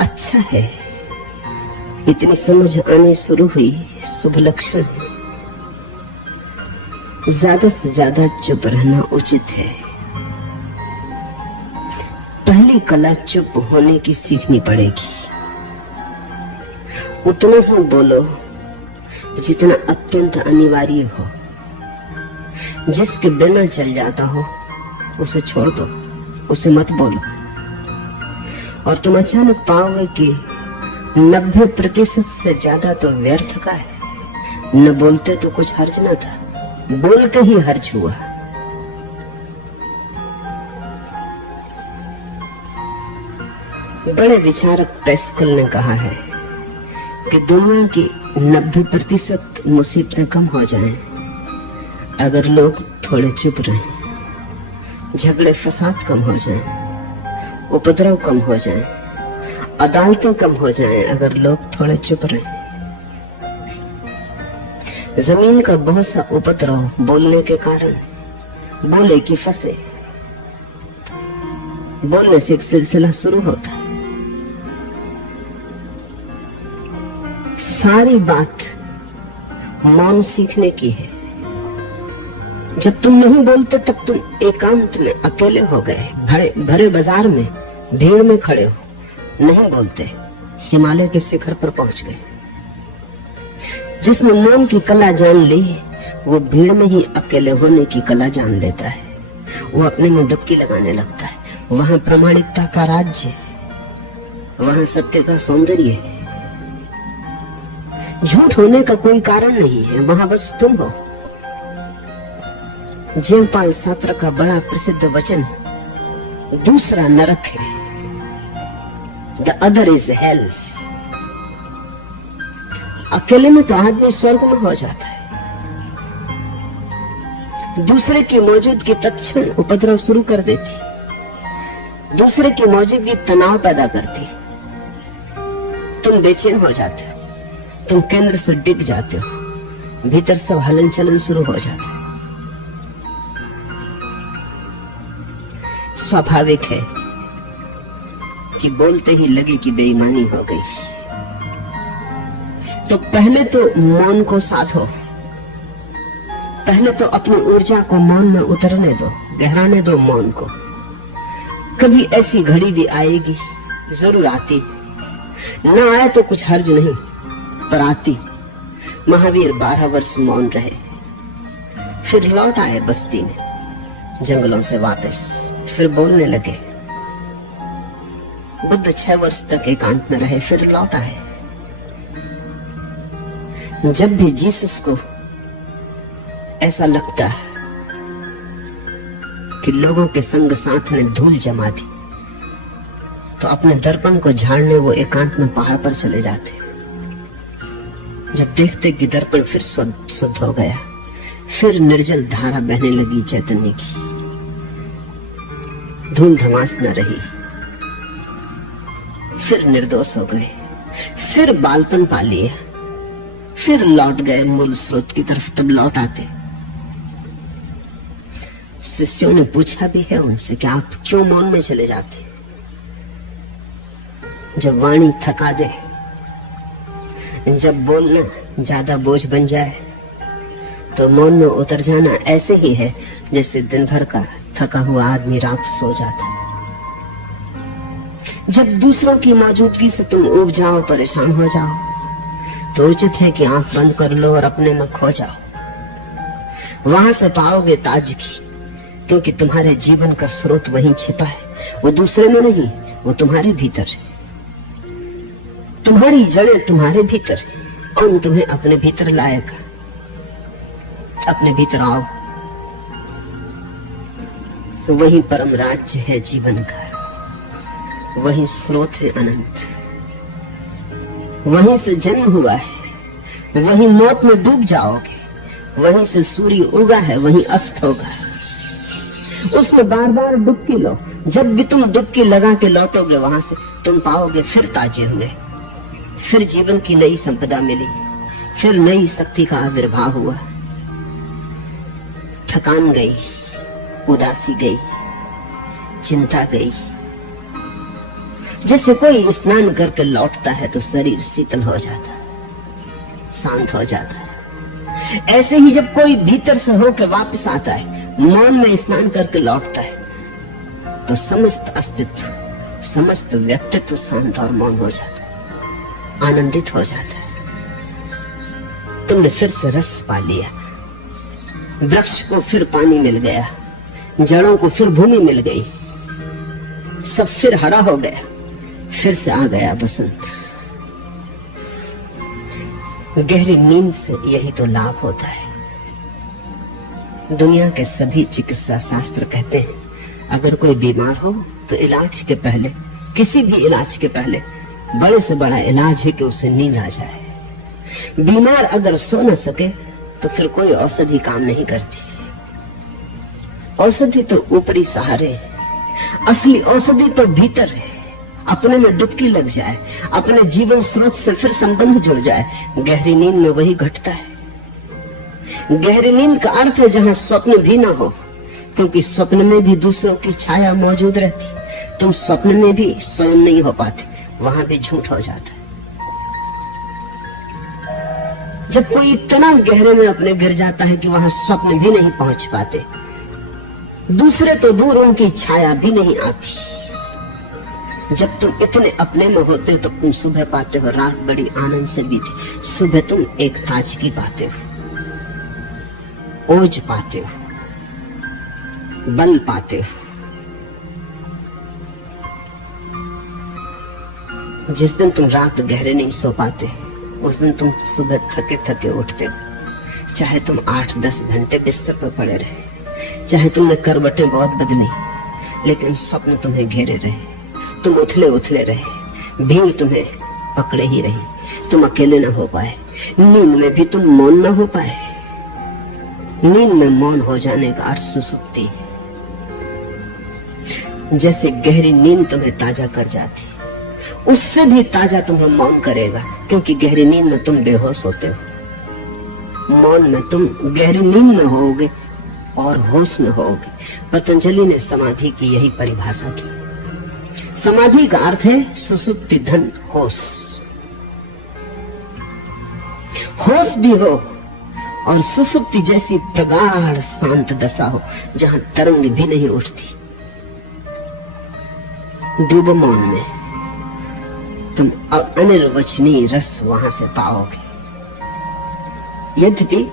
अच्छा है, इतनी समझ आनी शुरू हुई, शुभ लक्षण है। ज्यादा से ज्यादा चुप रहना उचित है। पहली कला चुप होने की सीखनी पड़ेगी। उतना ही बोलो जितना अत्यंत अनिवार्य हो। जिसके बिना चल जाता हो उसे छोड़ दो, उसे मत बोलो। और तुम अचानक पाओगे कि 90% से ज्यादा तो व्यर्थ का है। न बोलते तो कुछ हर्ज न था, बोल के ही हर्ज हुआ। बड़े विचारक पैस्कल ने कहा है कि दुनिया की 90% मुसीबतें कम हो जाएं अगर लोग थोड़े चुप रहें। झगड़े फसाद कम हो जाएं, उपद्रव कम हो जाएं, अदालतें कम हो जाएं अगर लोग थोड़े चुप रहें। जमीन का बहुत सा उपद्रव बोलने के कारण, बोले कि फंसे। बोलने से एक सिलसिला शुरू होता है। सारी बात मौन सीखने की है। जब तुम नहीं बोलते तब तुम एकांत में अकेले हो गए, भरे बाजार में भीड़ में खड़े हो, नहीं बोलते, हिमालय के शिखर पर पहुंच गए। जिसने मौन की कला जान ली वो भीड़ में ही अकेले होने की कला जान लेता है। वो अपने में डुबकी लगाने लगता है। वहां प्रामाणिकता का राज्य है, वहां सत्य का सौंदर्य है। झूठ होने का कोई कारण नहीं है, वहां बस तुम हो। जेम्पाल सार्त्र का बड़ा प्रसिद्ध वचन, दूसरा नरक है, द अदर इज हेल। अकेले में तो आदमी स्वर्ग में हो जाता है। दूसरे की मौजूदगी तत्क्षण उपद्रव शुरू कर देती। दूसरे की मौजूदगी तनाव पैदा करती। तुम बेचैन हो जाते हो, तुम केंद्र से डिग जाते हो, भीतर सब हलन चलन शुरू हो जाता है। स्वाभाविक है कि बोलते ही लगे कि बेईमानी हो गई। तो पहले तो मौन को साधो। पहले तो अपनी ऊर्जा को मौन में उतरने दो, गहराने दो मौन को। कभी ऐसी घड़ी भी आएगी, जरूर आती, न आए तो कुछ हर्ज नहीं, पर आती। महावीर 12 वर्ष मौन रहे, फिर लौट आए बस्ती में, जंगलों से वापस, फिर बोलने लगे। बुद्ध 6 वर्ष तक एकांत में रहे, फिर लौट आए। जब भी जीसस को ऐसा लगता है कि लोगों के संग साथ ने धूल जमा दी, तो अपने दर्पण को झाड़ने वो एकांत में पहाड़ पर चले जाते। जब देखते कि दर्पण फिर शुद्ध हो गया, फिर निर्जल धारा बहने लगी चैतन्य की, धूल धमास न रही, फिर निर्दोष हो गए, फिर बालपन पा लिया, फिर लौट गए मूल स्रोत की तरफ। तब लौट आते। शिष्यों ने पूछा भी है उनसे कि आप क्यों मौन में चले जाते? जब वाणी थका दे, जब बोलना ज्यादा बोझ बन जाए, तो मौन में उतर जाना ऐसे ही है जैसे दिन भर का थका हुआ आदमी रात सो जाता है। जब दूसरों की मौजूदगी से तुम ऊब जाओ, परेशान हो जाओ, तो उचित है कि आंख बंद कर लो और अपने में खो जाओ। वहां से पाओगे ताजगी, क्योंकि तुम्हारे जीवन का स्रोत वहीं छिपा है। वो दूसरे में नहीं, वो तुम्हारे भीतर है। तुम्हारी जड़ें तुम्हारे भीतर है। कौन तुम्हें अपने भीतर लाएगा? अपने भीतर आओ। तो वही परम राज्य है जीवन का, वही स्रोत है अनंत, वहीं से जन्म हुआ है, वहीं मौत में डूब जाओगे, वहीं से सूर्य उगा है, वहीं अस्त होगा। उसमें बार बार डुबकी लो। जब भी तुम डुबकी लगा के लौटोगे वहां से, तुम पाओगे फिर ताजे हुए, फिर जीवन की नई संपदा मिली, फिर नई शक्ति का आविर्भाव हुआ। थकान गई, उदासी गई, चिंता गई, जैसे कोई स्नान करके लौटता है तो शरीर शीतल हो जाता है, शांत हो जाता है। ऐसे ही जब कोई भीतर से होकर वापस आता है, मौन में स्नान करके लौटता है, तो समस्त अस्तित्व, समस्त व्यक्तित्व शांत और मौन हो जाता है, आनंदित हो जाता है। तुमने फिर से रस पा लिया, वृक्ष को फिर पानी मिल गया, जड़ों को फिर भूमि मिल गई, सब फिर हरा हो गया, फिर से आ गया बसंत। गहरी नींद से यही तो लाभ होता है। दुनिया के सभी चिकित्सा शास्त्र कहते हैं अगर कोई बीमार हो तो इलाज के पहले, किसी भी इलाज के पहले बड़े से बड़ा इलाज है कि उसे नींद आ जाए। बीमार अगर सो न सके तो फिर कोई औषधि काम नहीं करती। औषधि तो ऊपरी सहारे है, असली औषधि तो भीतर है। अपने में डुबकी लग जाए, अपने जीवन स्रोत से फिर संबंध जुड़ जाए। गहरी नींद में वही घटता है। गहरी नींद का अर्थ है जहां स्वप्न भी ना हो, क्योंकि स्वप्न में भी दूसरों की छाया मौजूद रहती। तुम स्वप्न में भी स्वयं नहीं हो पाते, वहां भी झूठ हो जाता है। जब कोई इतना गहरे में अपने गिर जाता है कि वहां स्वप्न भी नहीं पहुंच पाते, दूसरे तो दूर उनकी छाया भी नहीं आती। जब तुम इतने अपने में होते हो तो तुम सुबह पाते हो रात बड़ी आनंद से बीती। सुबह तुम एक ताजगी पाते हो, ओज पाते हो, बल पाते हो। जिस दिन तुम रात गहरे नहीं सो पाते, उस दिन तुम सुबह थके थके उठते हो। चाहे तुम 8-10 घंटे बिस्तर पर पड़े रहे, चाहे तुमने करवटें बहुत बदली, लेकिन स्वप्न तुम्हें घेरे रहे, तुम उथले उथले रहे, भीड़ तुम्हें पकड़े ही रही, तुम अकेले न हो पाए। नींद में भी तुम मौन न हो पाए। नींद में मौन हो जाने का अर्थ सुसुप्ति है। जैसे गहरी नींद तुम्हें ताजा कर जाती, उससे भी ताजा तुम्हें मौन करेगा, क्योंकि गहरी नींद में तुम बेहोश होते हो, मौन में तुम गहरी नींद में होगे और होश में होगे। पतंजलि ने समाधि की यही परिभाषा की। समाधि का अर्थ है सुसुप्ति धन होश। होश भी हो और सुसुप्ति जैसी प्रगाढ़ शांत दशा हो जहां तरंग भी नहीं उठती। डूबो मौन में, तुम अनिर्वचनीय रस वहां से पाओगे। यद्यपि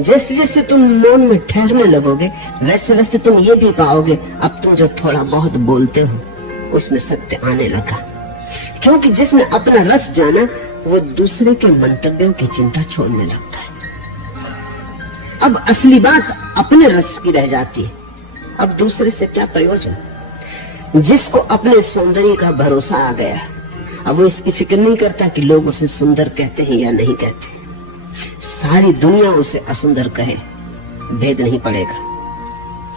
जैसे जैसे तुम मौन में ठहरने लगोगे, वैसे वैसे तुम ये भी पाओगे अब तुम जो थोड़ा बहुत बोलते हो उसमें सत्य आने लगा, क्योंकि जिसने अपना रस जाना वो दूसरे के मंतव्यों की चिंता छोड़ने लगता है। अब असली बात अपने रस की रह जाती है। अब दूसरे से क्या प्रयोजन? जिसको अपने सौंदर्य का भरोसा आ गया, अब वो इसकी फिक्र नहीं करता कि लोग उसे सुंदर कहते हैं या नहीं कहते। सारी दुनिया उसे असुंदर कहे, भेद नहीं पड़ेगा,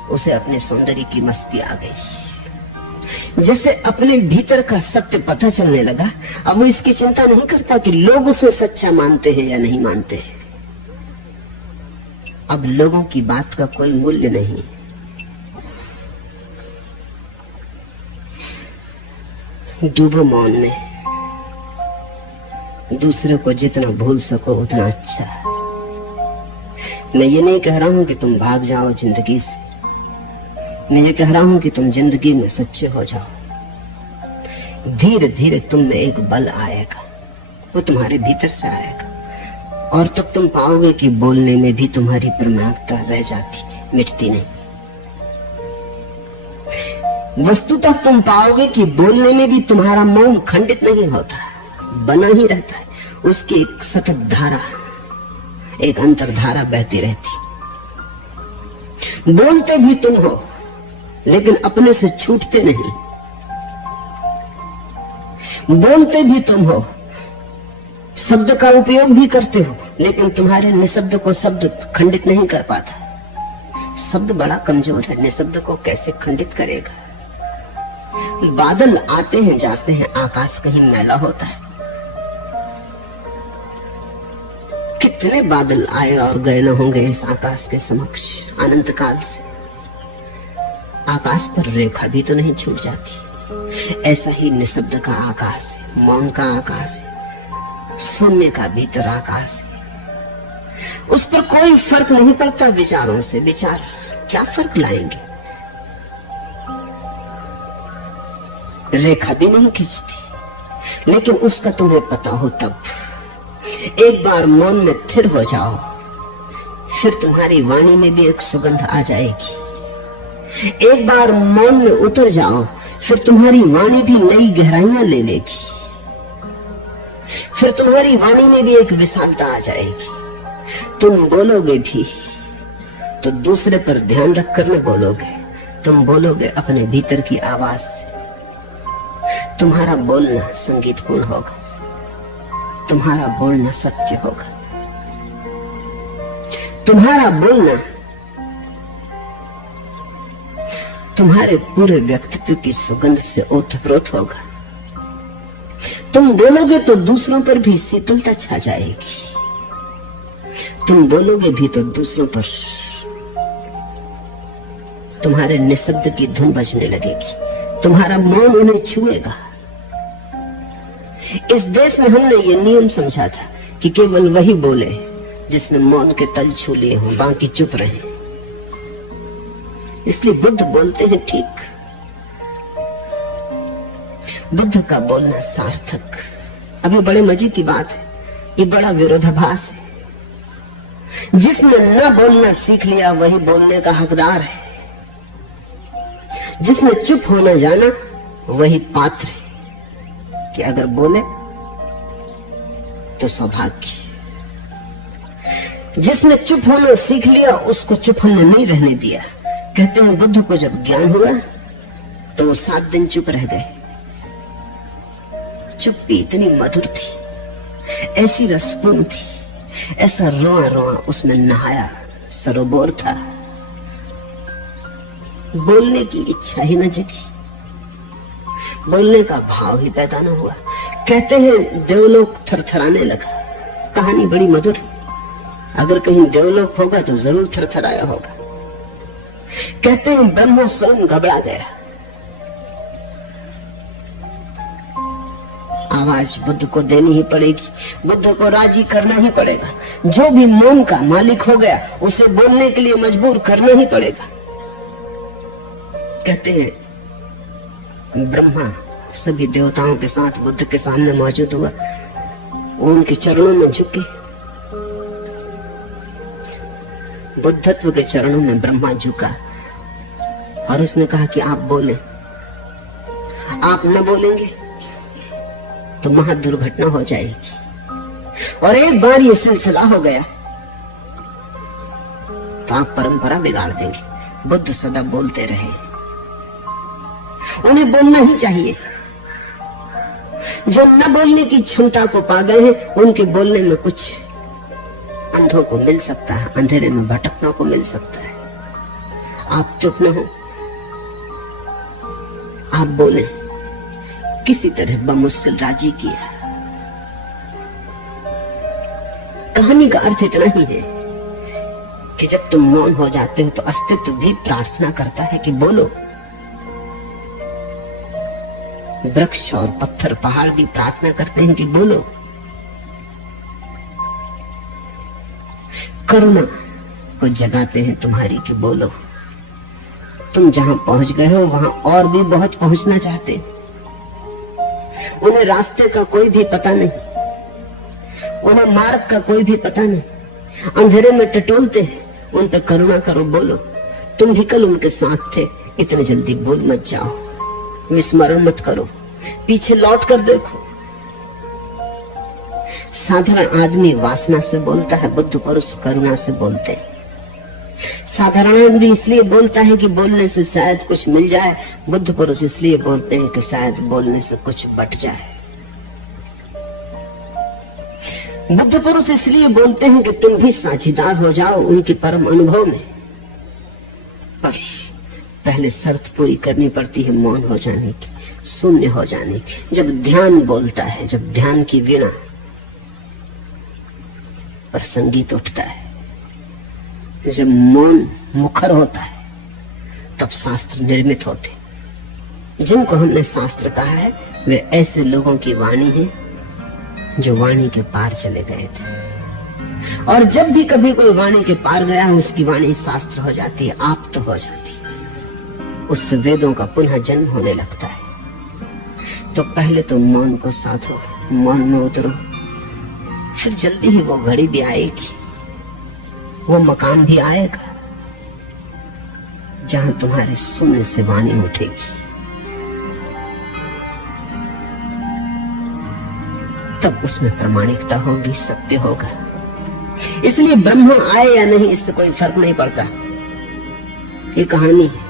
उसे अपने सौंदर्य की मस्ती आ गई। जैसे अपने भीतर का सत्य पता चलने लगा, अब वो इसकी चिंता नहीं करता कि लोग उसे सच्चा मानते हैं या नहीं मानते हैं। अब लोगों की बात का कोई मूल्य नहीं। डूबो मौन में, दूसरे को जितना भूल सको उतना अच्छा। मैं ये नहीं कह रहा हूं कि तुम भाग जाओ जिंदगी से, मैं ये कह रहा हूं कि तुम जिंदगी में सच्चे हो जाओ। धीरे धीरे तुम में एक बल आएगा, वो तुम्हारे भीतर से आएगा, और तब तुम पाओगे कि बोलने में भी तुम्हारी प्रमाणिकता रह जाती, मिटती नहीं। वस्तुतः तुम पाओगे कि बोलने में भी तुम्हारा मौन खंडित नहीं होता, बना ही रहता है। उसकी एक सतत धारा, एक अंतरधारा बहती रहती। बोलते भी तुम हो लेकिन अपने से छूटते नहीं। बोलते भी तुम हो, शब्द का उपयोग भी करते हो, लेकिन तुम्हारे निशब्द को शब्द खंडित नहीं कर पाता। शब्द बड़ा कमजोर है, निशब्द को कैसे खंडित करेगा? बादल आते हैं जाते हैं, आकाश कहीं मैला होता है। कितने बादल आए और गए न होंगे इस आकाश के समक्ष अनंत काल से। आकाश पर रेखा भी तो नहीं छूट जाती। ऐसा ही निशब्द का आकाश है, मौन का आकाश है, शून्य का भीतर आकाश है। उस पर कोई फर्क नहीं पड़ता विचारों से। विचार क्या फर्क लाएंगे? रेखा भी नहीं खींचती, लेकिन उसका तुम्हें पता हो तब। एक बार मौन में स्थिर हो जाओ, फिर तुम्हारी वाणी में भी एक सुगंध आ जाएगी। एक बार मौन में उतर जाओ, फिर तुम्हारी वाणी भी नई गहराइयां ले लेगी। फिर तुम्हारी वाणी में भी एक विशालता आ जाएगी। तुम बोलोगे भी तो दूसरे पर ध्यान रखकर न बोलोगे, तुम बोलोगे अपने भीतर की आवाज से। तुम्हारा बोलना संगीतपूर्ण होगा, तुम्हारा बोलना सत्य होगा, तुम्हारा बोलना तुम्हारे पूरे व्यक्तित्व की सुगंध से ओतप्रोत होगा। तुम बोलोगे तो दूसरों पर भी शीतलता छा जाएगी। तुम बोलोगे भी तो दूसरों पर तुम्हारे निशब्द की धुन बजने लगेगी। तुम्हारा मौन उन्हें छुएगा। इस देश में हमने ये नियम समझा था कि केवल वही बोले जिसने मौन के तल छू लिए हों, बाकी चुप रहे। इसलिए बुद्ध बोलते हैं ठीक। बुद्ध का बोलना सार्थक। अभी बड़े मजे की बात है, ये बड़ा विरोधाभास है। जिसने न बोलना सीख लिया वही बोलने का हकदार है। जिसने चुप होना जाना वही पात्र है कि अगर बोले तो सौभाग्य। जिसने चुप होना सीख लिया उसको चुप होने नहीं रहने दिया। कहते हैं बुद्ध को जब ज्ञान हुआ तो वो 7 दिन चुप रह गए। चुप्पी इतनी मधुर थी, ऐसी रसपूर्ण थी, ऐसा रोआ रोआ उसमें नहाया सरोवर था। बोलने की इच्छा ही न जगी, बोलने का भाव ही पैदा न हुआ। कहते हैं देवलोक थरथराने लगा। कहानी बड़ी मधुर। अगर कहीं देवलोक होगा तो जरूर थरथराया होगा। कहते हैं ब्रह्मा स्वयं घबरा गया। आवाज बुद्ध को देनी ही पड़ेगी, बुद्ध को राजी करना ही पड़ेगा। जो भी मौन का मालिक हो गया उसे बोलने के लिए मजबूर करना ही पड़ेगा। कहते हैं ब्रह्मा सभी देवताओं के साथ बुद्ध के सामने मौजूद हुआ। वो उनके चरणों में झुके। बुद्धत्व के चरणों में ब्रह्मा झुका और उसने कहा कि आप बोले। आप न बोलेंगे तो महा दुर्घटना हो जाएगी। और एक बार ये सिलसिला हो गया तो आप परंपरा बिगाड़ देंगे। बुद्ध सदा बोलते रहे। उन्हें बोलना ही चाहिए। जो न बोलने की क्षमता को पा गए हैं उनके बोलने में कुछ अंधों को मिल सकता है, अंधेरे में भटकना को मिल सकता है। आप चुप न हो, आप बोले। किसी तरह बमुश्किल राजी किया। कहानी का अर्थ इतना ही है कि जब तुम मौन हो जाते हो तो अस्तित्व भी प्रार्थना करता है कि बोलो। वृक्ष और पत्थर पहाड़ भी प्रार्थना करते हैं कि बोलो। करुणा को जगाते हैं तुम्हारी कि बोलो। तुम जहां पहुंच गए हो वहां और भी बहुत पहुंचना चाहते। उन्हें रास्ते का कोई भी पता नहीं, उन्हें मार्ग का कोई भी पता नहीं। अंधेरे में टटोलते हैं, उन पर करुणा करो, बोलो। तुम भी कल उनके साथ थे, इतने जल्दी भूल मत जाओ, विस्मरण मत करो, पीछे लौट कर देखो। साधारण आदमी वासना से बोलता है, बुद्ध पुरुष करुणा से बोलते हैं। साधारण आदमी इसलिए बोलता है कि बोलने से शायद कुछ मिल जाए, बुद्ध पुरुष इसलिए बोलते हैं कि शायद बोलने से कुछ बट जाए। बुद्ध पुरुष इसलिए बोलते हैं कि तुम भी साझीदार हो जाओ उनके परम अनुभव में। पर पहले शर्त पूरी करनी पड़ती है मौन हो जाने की, शून्य हो जाने की। जब ध्यान बोलता है, जब ध्यान की वीणा पर संगीत उठता है, जब मौन मुखर होता है, तब शास्त्र निर्मित होते। जिनको हमने शास्त्र कहा है वे ऐसे लोगों की वाणी है जो वाणी के पार चले गए थे, और जब भी कभी कोई वाणी के पार गया है उसकी वाणी शास्त्र हो जाती है, आप तो हो जाती है, उससे वेदों का पुनः जन्म होने लगता है। तो पहले तो मौन को साधो, मौन में उतरो, फिर जल्दी ही वो घड़ी भी आएगी, वो मकाम भी आएगा जहां तुम्हारे शून्य से वाणी उठेगी। तब उसमें प्रामाणिकता होगी, सत्य होगा। इसलिए ब्रह्म आए या नहीं इससे कोई फर्क नहीं पड़ता। ये कहानी है,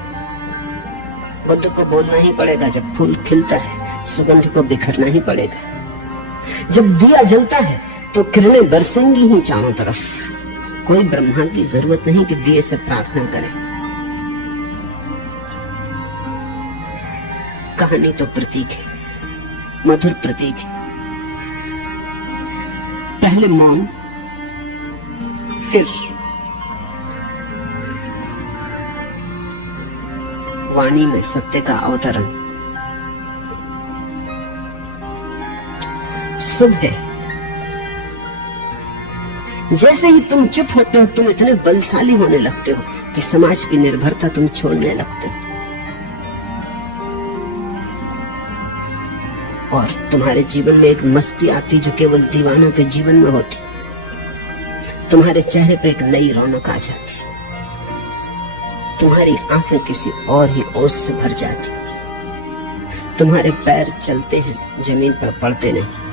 बुद्ध को बोलना ही पड़ेगा। जब फूल खिलता है सुगंध को बिखरना ही पड़ेगा। जब दिया जलता है तो किरणें बरसेंगी ही चारों तरफ। कोई ब्रह्मा की जरूरत नहीं कि दिए से प्रार्थना करे। कहानी तो प्रतीक है, मधुर प्रतीक है। पहले मौन, फिर वाणी में सत्य का अवतरण। सुबह जैसे ही तुम चुप होते हो तुम इतने बलशाली होने लगते हो कि समाज की निर्भरता तुम छोड़ने लगते हो, और तुम्हारे जीवन में एक मस्ती आती जो केवल दीवानों के जीवन में होती। तुम्हारे चेहरे पे एक नई रौनक आ जाती, तुम्हारी आंखें किसी और ही ओस से भर जाती, तुम्हारे पैर चलते हैं जमीन पर पड़ते नहीं।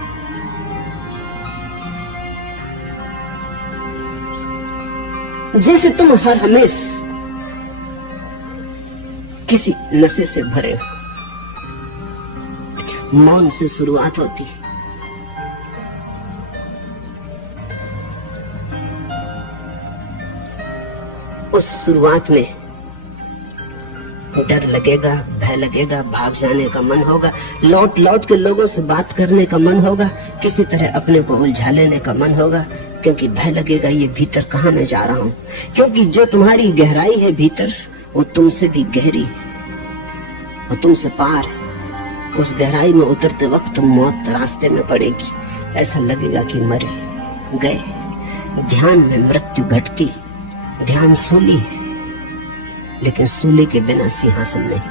जैसे तुम हर हमेश किसी नशे से भरे हो। मौन से शुरुआत होती है। उस शुरुआत में डर लगेगा, भय लगेगा, भाग जाने का मन होगा, लौट लौट के लोगों से बात करने का मन होगा, किसी तरह अपने को उलझा लेने का मन होगा, क्योंकि भय लगेगा ये भीतर कहां मैं जा रहा हूं। क्योंकि जो तुम्हारी गहराई है भीतर वो तुमसे भी गहरी है, वो तुमसे पार है। उस गहराई में उतरते वक्त मौत रास्ते में पड़ेगी, ऐसा लगेगा कि मरे गए। ध्यान में मृत्यु घटती, ध्यान सूली है, लेकिन सूली के बिना सिंहासन नहीं।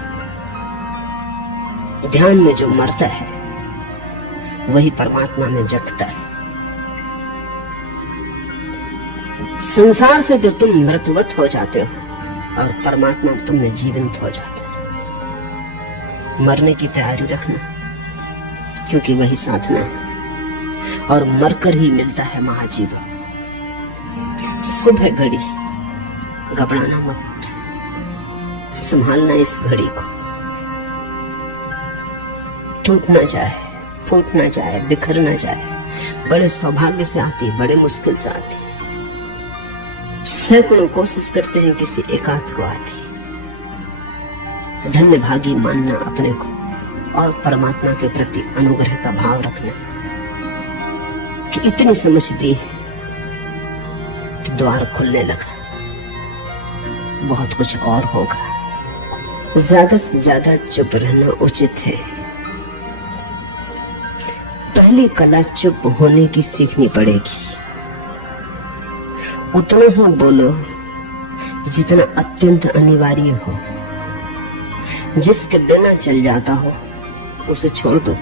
ध्यान में जो मरता है वही परमात्मा में जगता है। संसार से तो तुम मृतवत हो जाते हो और परमात्मा तुम में जीवंत हो जाता है। मरने की तैयारी रखना, क्योंकि वही साधना है, और मरकर ही मिलता है महाजीवन। सुबह घड़ी, घबराना मत, संभालना इस घड़ी को, टूट ना जाए, फूट ना जाए, बिखर ना जाए। बड़े सौभाग्य से आती, बड़े मुश्किल से आती, सैकड़ों कोशिश करते हैं किसी एकांत को आती। धन्य भागी मानना अपने को, और परमात्मा के प्रति अनुग्रह का भाव रखना कि इतनी समझ दी कि द्वार खुलने लगा, बहुत कुछ और होगा। ज्यादा से ज्यादा चुप रहना उचित है। पहली कला चुप होने की सीखनी पड़ेगी। उतना ही बोलो जितना अत्यंत अनिवार्य हो। जिसके बिना चल जाता हो उसे छोड़ दो।